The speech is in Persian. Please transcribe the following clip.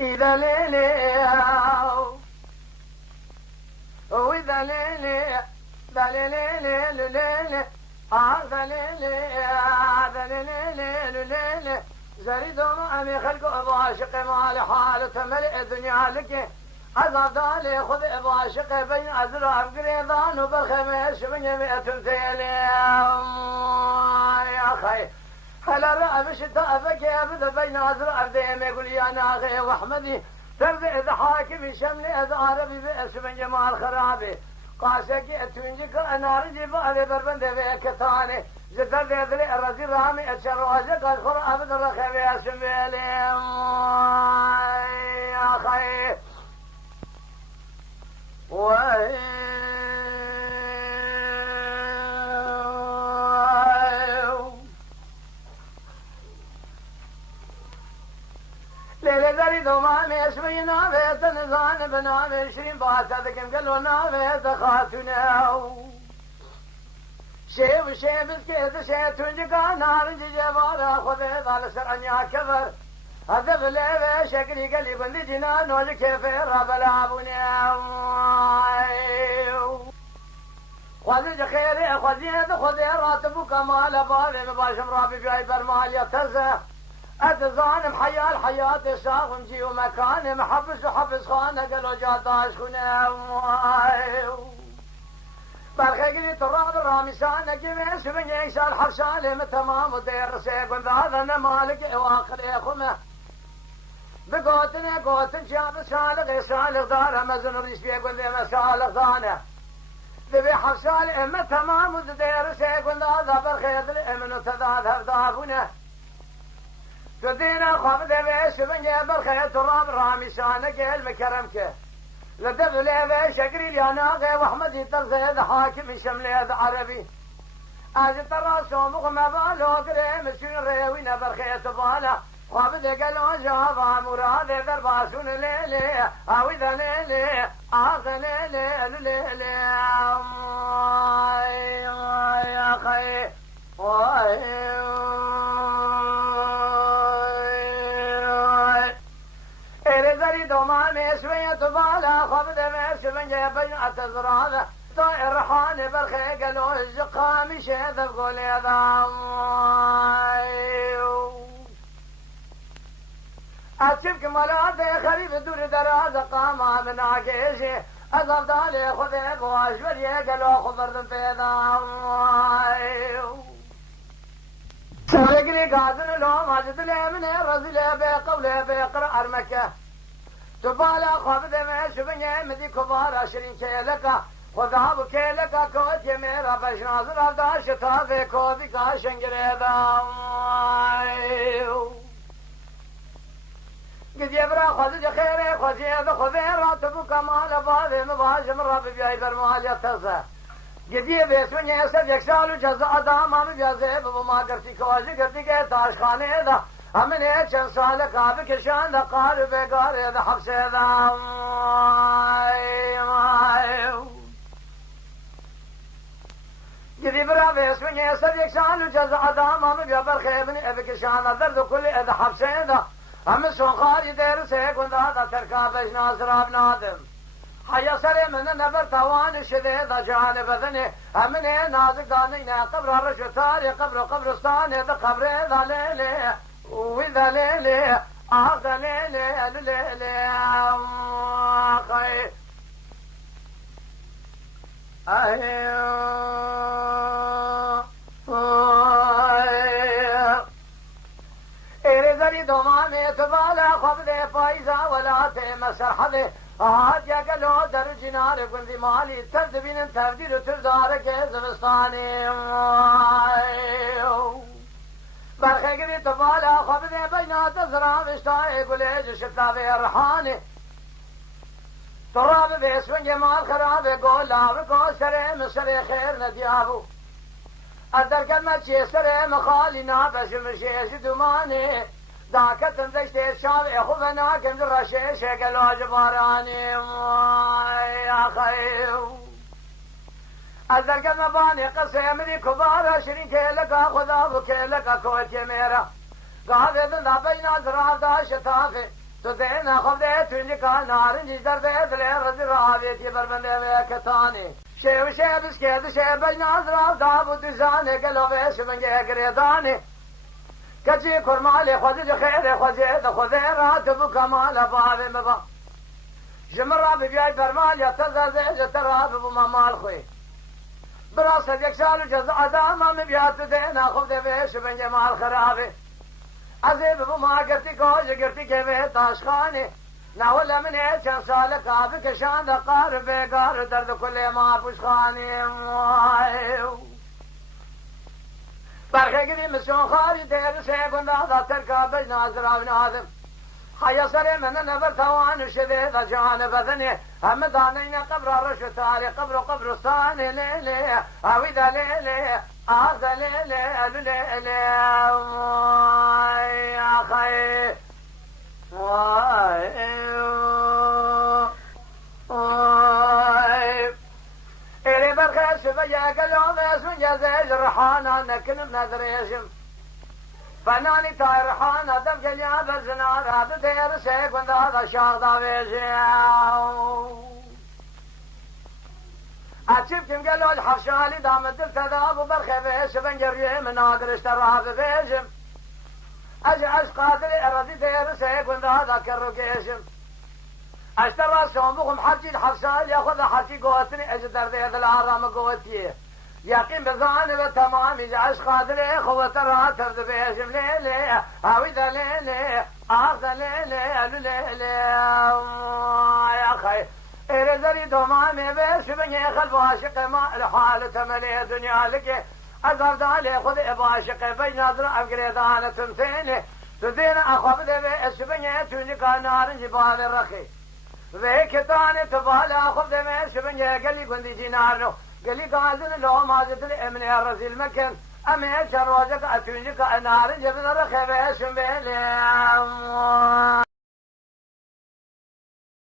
إذا ليلي وإذا ليلي دليلي ليلي هذا ليلي هذا ليلي ليلي زريدهم أمي خلق أبو عاشق مال حال تملئ الدنيا لك عذاب دالي خذ أبو عاشق بين أزرع قريضان وبالخميس من يمئة تيلي يا خي هلا رأى بشتاء فكيف بين أزرع ديم يقول يا ناغي وأحمدي ترضي إذا حاكم شملي إذا عربي بأس من جمال خرابي قاسك أتونجك أنا رجي بعد بربند بيك ثاني زدر ذي الرزي رامي أتشروازك أذكر أبد الرخيب يا سميلي يا خي ليلة ذري دومامي اسمي نافي تنزان بنامي شرين باسدكم قالوا نافي تخاتنا شيء وشيء بسكيت شيء تنجقا نار جيبارا خذي ذال سرعنيا كبر هذا بليبه شكري قلي بندي جنان وجه كيف راب العبوني خذي خيري خذي راتبك مال بابي مباشم رابي جاي برمال يتزه أتظانم حياة الحياة ساغم جي ومكان محبس وحبس خانة قالوا جاتاش كنا برخيقني تراب الرامسان جميس من يسال حفصالي تمام ودير سيقون هذا مالك واخر يخمه بقوتنا قوتن شاب سالق سالق دار مزن ريس بيقول لي مسالق دانه ذبي حفصالي اما تمام ودير سيقون هذا برخيط الامن وتذاد هردافونه تدينا خواب دبيش بنجي برخيط تراب الرامسان قيل مكرمك لدب ليه شقري الياناغي واحمد يترزيد حاكم شمليد عربي اجي تراسو مغمى بالو قري مسيون ريوين برخيط بالا خواب دي قلو جابا مرادي درباسون ليلي اويدا ليلي اغ ليلي ليلي يا خي دوماني سوية بالا خبد ميرس من جيبين أتزراد طائر حاني برخي قالوا الزقامي شيد بقولي ذام أتشبك ملادي خريب دور دراز قاما من عكيشي أضف دالي خذيك واشوري قالوا خبرت ذام سورقني قادر لو ماجد لي من رزلي بقولي بقرأ أرمكة تبالا خفض میں شبنگے مدی کبارا شرین کیلکا خدا بکیلکا کوت یہ میرا بشناظر افداش تازے کو دکا شنگرے دام گدی برا خود جخیرے خوزید خوزی راتبو کمال بادے مباشم رب بیائی برمال یتزا گدی بیسون یہ سب یکسالو جزا ادام ہم بیازے بما کرتی کواجی کرتی کے تاش خانے دا همین چند سال کابه کشان دا قار بگاره دا حبسه دا گری برا بیسون یه سر یک سال جزا ادام همه بیا برخیبنی بکشان در دو کلی دا حبسه دا همه سوخاری دیر سه گنده دا ترکابش ناصراب نادم حیا سر من نبر توان شده دا جان بدنه همین نازک دانه نه قبر رشتاری قبرستان دا قبر دا لیله وإذا ليلي أغا ليلي ليلي خي إرزالي دوماني تبالا خبدي فايزا ولا تيمسر حدي هاد يقلو در جنار قندي مالي تردبين تردير تردارك زمستاني برخيقني تبالا خبدي بينات زراب اشتاي قليج شفتابي رحاني تراب بيسون جمال خرابي قول لابكو سري مسري خير نديابو أدر كلمة شي سري مخالي نابش مشيش دماني داكتن دشتي الشاب اخوفنا كم درشي شكل واجباراني يا خيو از درگه مبانی قصه امری کبارا شرین که لکا خدا و که لکا کوتی میرا گاه دیدن دا بینا زراف دا شتافه تو دینا خوب ده تونجی که نارنجی در ده دلی رزی راویتی بربنده ویکتانی شیو شیبش که دشه بینا زراف دا بود زانه گلوه شبنگه گریدانی کچی کرمالی خوزی خیر خوزی ده خوزی رات بو کمال باوی مبا جمر را بیای برمال یا تزازه جتر را بو ممال خوی براسد یک سال جزا داما بیات دینا خوب ده ویش بنگه مال خرابه عزیب بو ما گرتی کاج گرتی که به تاشخانه نولا من چند سال کاب کشان دقار بیگار درد کل ما پوشخانه برخه گری مسیون خاری دیر سے گنده داتر کابج ناظر آبن آدم حیا سر من نبر توان شده دا جان بدنه هم دانین قبر رشو تاری قبر قبرستان لیلی اوی دا لیلی آز لیلی لیلی آخی ایلی برخه شبه یکلوم اسم جزیج رحانا نکنم نظریشم فنانی تایرحان آدم گلیا برزنار آدم دیر سے گنده دا شاق دا ویجی اچیب کم گلوج حفشالی دامت دل تدابو برخه ویش بنگریه من آگرشت راب ویجم اج قادر ارادی دیر سے گنده دا کرو گیشم اشتر را سومبخم حجی الحفشال یاخد حجی گوتنی اج در دید الارام گوتیه یقین بزانه به تمامی جاش قادر خوت را ترد بیشم لیلی هاوی دا لیلی آخ دا لیلی لیلی یا خی ایره زری دومامی بیشم یه خلف عاشق ما الحال تمنی دنیا لکی از افضالی خود عاشق بی نظر افگریدان تمثیلی تو دین اخواب ده بیشم یه تونی که نارنجی بال رخی و کتانی تبال اخواب ده بیشم یه گلی گندی جینارنو قالي قادر لو ما زدت من الرزي المكان أمي شروجك أتونيك أنار جبنا رخيبه شمبيلي